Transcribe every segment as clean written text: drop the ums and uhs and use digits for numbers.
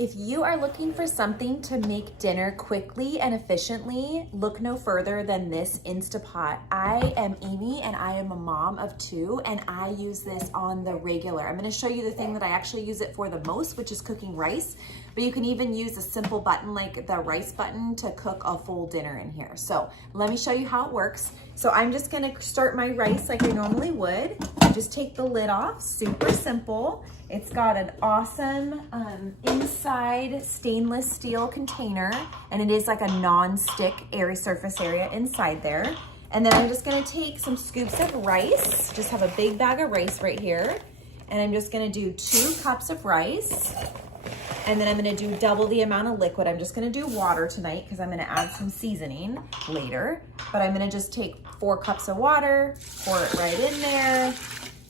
If you are looking for something to make dinner quickly and efficiently, look no further than this Instapot. I am Amy and I am a mom of 2 and I use this on the regular. I'm gonna show you the thing that I actually use it for the most, which is cooking rice, but you can even use a simple button like the rice button to cook a full dinner in here. So let me show you how it works. So I'm just gonna start my rice like I normally would. Just take the lid off, super simple. It's got an awesome inside stainless steel container, and it is like a non-stick airy surface area inside there. And then I'm just gonna take some scoops of rice, just have a big bag of rice right here, and I'm just gonna do 2 cups of rice, and then I'm gonna do double the amount of liquid. I'm just gonna do water tonight because I'm gonna add some seasoning later, but I'm gonna just take 4 cups of water, pour it right in there.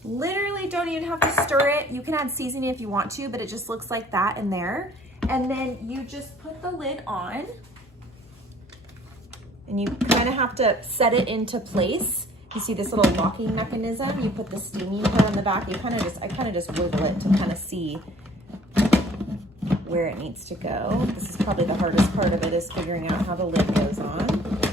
Literally don't even have to stir it. You can add seasoning if you want to, but it just looks like that in there. And then you just put the lid on and you kind of have to set it into place. You see this little locking mechanism? You put the steaming pan on the back. I kind of just wiggle it to kind of see where it needs to go. This is probably the hardest part of it, is figuring out how the lid goes on.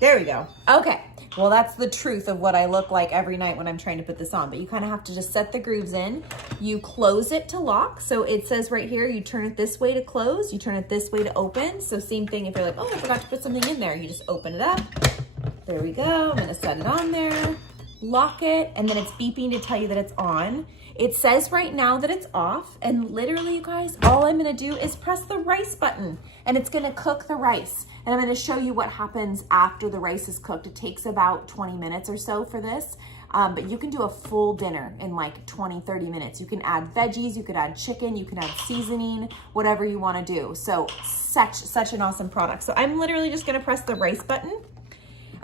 There we go. Okay. Well, that's the truth of what I look like every night when I'm trying to put this on, but you kind of have to just set the grooves in. You close it to lock. So it says right here, you turn it this way to close, you turn it this way to open. So same thing if you're like, oh, I forgot to put something in there. You just open it up. There we go. I'm gonna set it on there, lock it, and then it's beeping to tell you that it's on. It says right now that it's off, and literally, you guys, all I'm gonna do is press the rice button, and it's gonna cook the rice. And I'm gonna show you what happens after the rice is cooked. It takes about 20 minutes or so for this, but you can do a full dinner in like 20, 30 minutes. You can add veggies, you could add chicken, you can add seasoning, whatever you wanna do. So such an awesome product. So I'm literally just gonna press the rice button,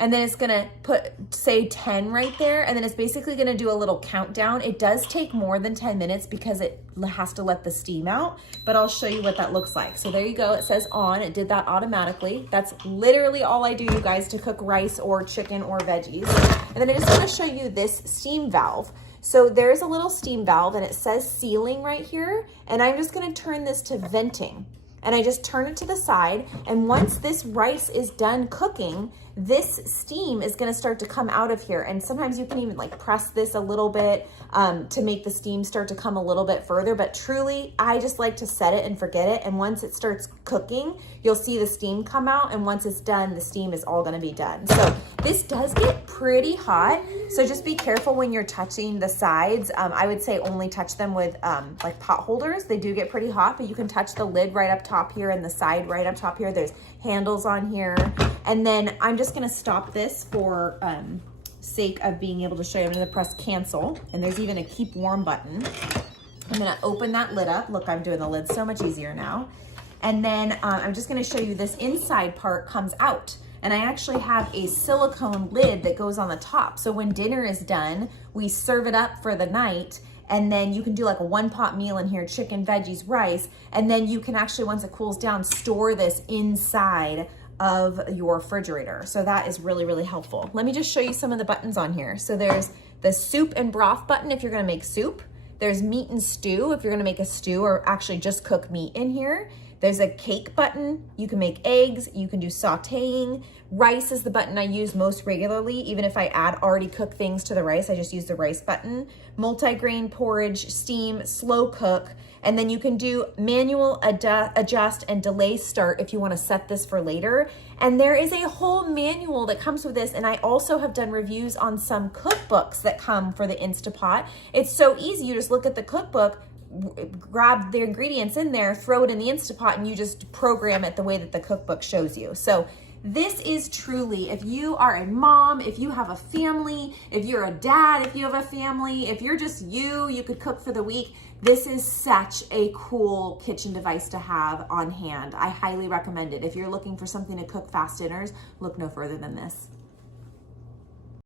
and then it's gonna put, say 10 right there, and then it's basically gonna do a little countdown. It does take more than 10 minutes because it has to let the steam out, but I'll show you what that looks like. So there you go, it says on, it did that automatically. That's literally all I do, you guys, to cook rice or chicken or veggies. And then I just wanna show you this steam valve. So there's a little steam valve and it says sealing right here, and I'm just gonna turn this to venting. And I just turn it to the side, and once this rice is done cooking, this steam is gonna start to come out of here. And sometimes you can even like press this a little bit to make the steam start to come a little bit further, but truly, I just like to set it and forget it. And once it starts cooking, you'll see the steam come out, and once it's done, the steam is all gonna be done. So this does get pretty hot, so just be careful when you're touching the sides. I would say only touch them with like pot holders. They do get pretty hot, but you can touch the lid right up top here and the side right up top here. There's handles on here. And then I'm just gonna stop this for sake of being able to show you. I'm gonna press cancel, and there's even a keep warm button. I'm gonna open that lid up. Look, I'm doing the lid so much easier now. And then I'm just gonna show you this inside part comes out. And I actually have a silicone lid that goes on the top. So when dinner is done, we serve it up for the night, and then you can do like a 1-pot meal in here, chicken, veggies, rice, and then you can actually, once it cools down, store this inside of your refrigerator. So that is really, really helpful. Let me just show you some of the buttons on here. So there's the soup and broth button if you're gonna make soup. There's meat and stew if you're gonna make a stew or actually just cook meat in here. There's a cake button. You can make eggs, you can do sauteing. Rice is the button I use most regularly. Even if I add already cooked things to the rice, I just use the rice button. Multi-grain porridge, steam, slow cook. And then you can do manual adjust and delay start if you wanna set this for later. And there is a whole manual that comes with this, and I also have done reviews on some cookbooks that come for the Instapot. It's so easy, you just look at the cookbook, grab the ingredients in there, throw it in the Instapot, and you just program it the way that the cookbook shows you. So this is truly, if you are a mom, if you have a family, if you're a dad, if you have a family, if you're just you could cook for the week, this is such a cool kitchen device to have on hand. I highly recommend it. If you're looking for something to cook fast dinners, look no further than this.